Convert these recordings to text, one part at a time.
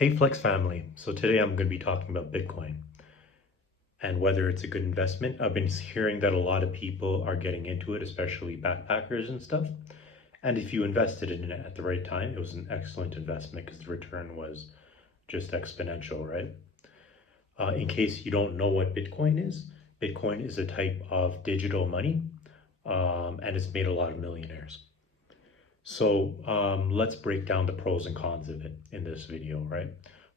Hey Flex family, so today I'm going to be talking about Bitcoin and whether it's a good investment. I've been hearing that a lot of people are getting into it, especially backpackers and stuff. And if you invested in it at the right time, it was an excellent investment because the return was just exponential, right? In case you don't know what Bitcoin is a type of digital money, and it's made a lot of millionaires. So let's break down the pros and cons of it in this video, right?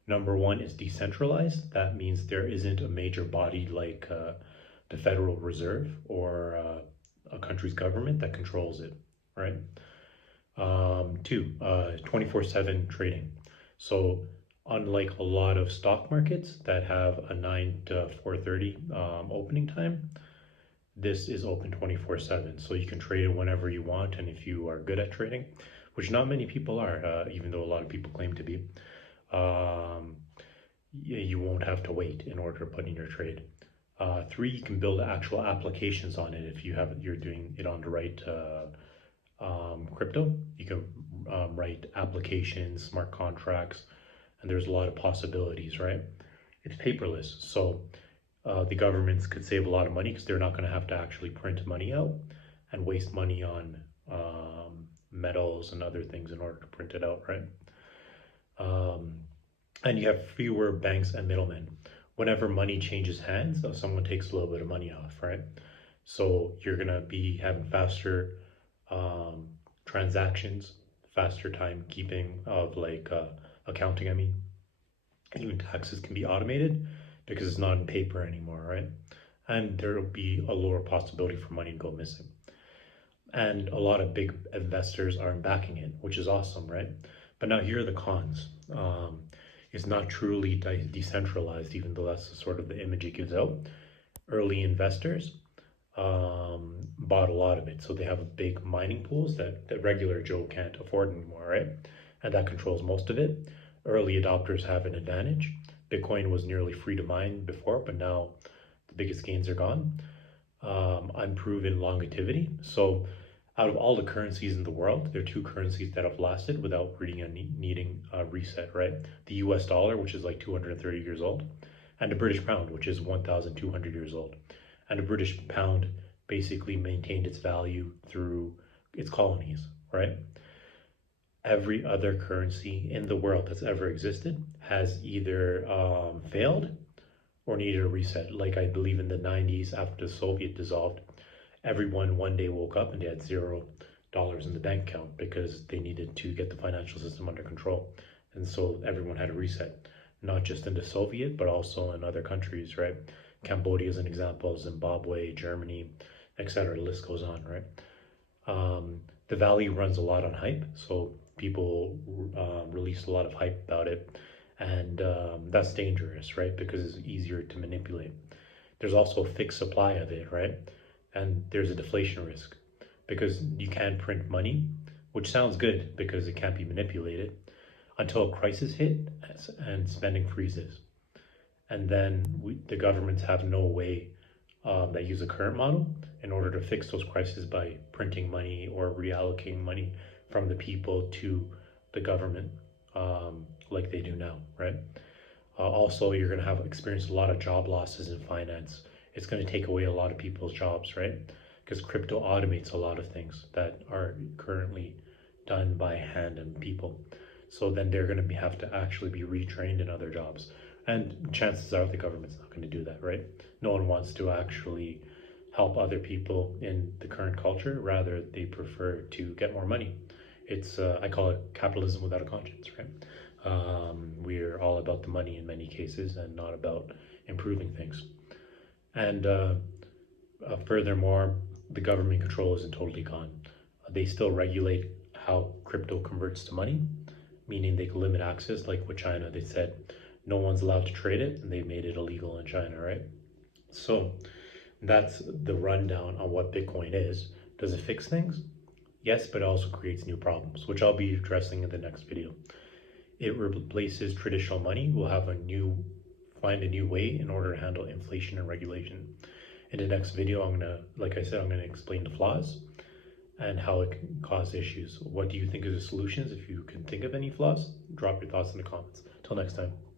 Number one is decentralized. That means there isn't a major body like the Federal Reserve or a country's government that controls it, right? Two, 24/7 trading. So unlike a lot of stock markets that have a 9 to 4:30 opening time, this is open 24/7, so you can trade it whenever you want. And if you are good at trading, which not many people are, even though a lot of people claim to be, you won't have to wait in order to put in your trade. Three, you can build actual applications on it if you're doing it on the right crypto. You can write applications, smart contracts, and there's a lot of possibilities, right? It's paperless, so the governments could save a lot of money because they're not going to have to actually print money out and waste money on metals and other things in order to print it out, right? And you have fewer banks and middlemen. Whenever money changes hands, someone takes a little bit of money off, right? So you're going to be having faster transactions, faster timekeeping of accounting, I mean. Even taxes can be automated because it's not in paper anymore, right? And there will be a lower possibility for money to go missing. And a lot of big investors are backing it, which is awesome, right? But now here are the cons. It's not truly decentralized, even though that's sort of the image it gives out. Early investors bought a lot of it, so they have big mining pools that regular Joe can't afford anymore, right? And that controls most of it. Early adopters have an advantage. Bitcoin was nearly free to mine before, but now the biggest gains are gone. Unproven longevity. So out of all the currencies in the world, there are two currencies that have lasted without really needing a reset, right? The US dollar, which is like 230 years old, and the British pound, which is 1,200 years old. And the British pound basically maintained its value through its colonies, right? Every other currency in the world that's ever existed has either failed or needed a reset. Like I believe in the 90s, after the Soviet dissolved, everyone one day woke up and they had $0 in the bank account because they needed to get the financial system under control. And so everyone had a reset, not just in the Soviet, but also in other countries, right? Cambodia is an example, Zimbabwe, Germany, etc. The list goes on, right? The value runs a lot on hype, so people release a lot of hype about it, and that's dangerous, right? Because it's easier to manipulate. There's also a fixed supply of it, right? And there's a deflation risk because you can't print money, which sounds good because it can't be manipulated, until a crisis hit and spending freezes. And then the governments have no way that use the current model in order to fix those crises by printing money or reallocating money from the people to the government like they do now, right? Also, you're going to have experienced a lot of job losses in finance. It's going to take away a lot of people's jobs, right? Because crypto automates a lot of things that are currently done by hand and people. So then they're going to have to actually be retrained in other jobs. And chances are the government's not going to do that, right? No one wants to actually help other people in the current culture. Rather, they prefer to get more money. It's, I call it capitalism without a conscience, right? We're all about the money in many cases and not about improving things. And furthermore, the government control isn't totally gone. They still regulate how crypto converts to money, meaning they can limit access, like with China. They said no one's allowed to trade it, and they made it illegal in China, right? So that's the rundown on what Bitcoin is. Does it fix things? Yes, but it also creates new problems, which I'll be addressing in the next video. It replaces traditional money. We'll have find a new way in order to handle inflation and regulation. In the next video, like I said, I'm gonna explain the flaws and how it can cause issues. What do you think are the solutions? If you can think of any flaws, drop your thoughts in the comments. Till next time.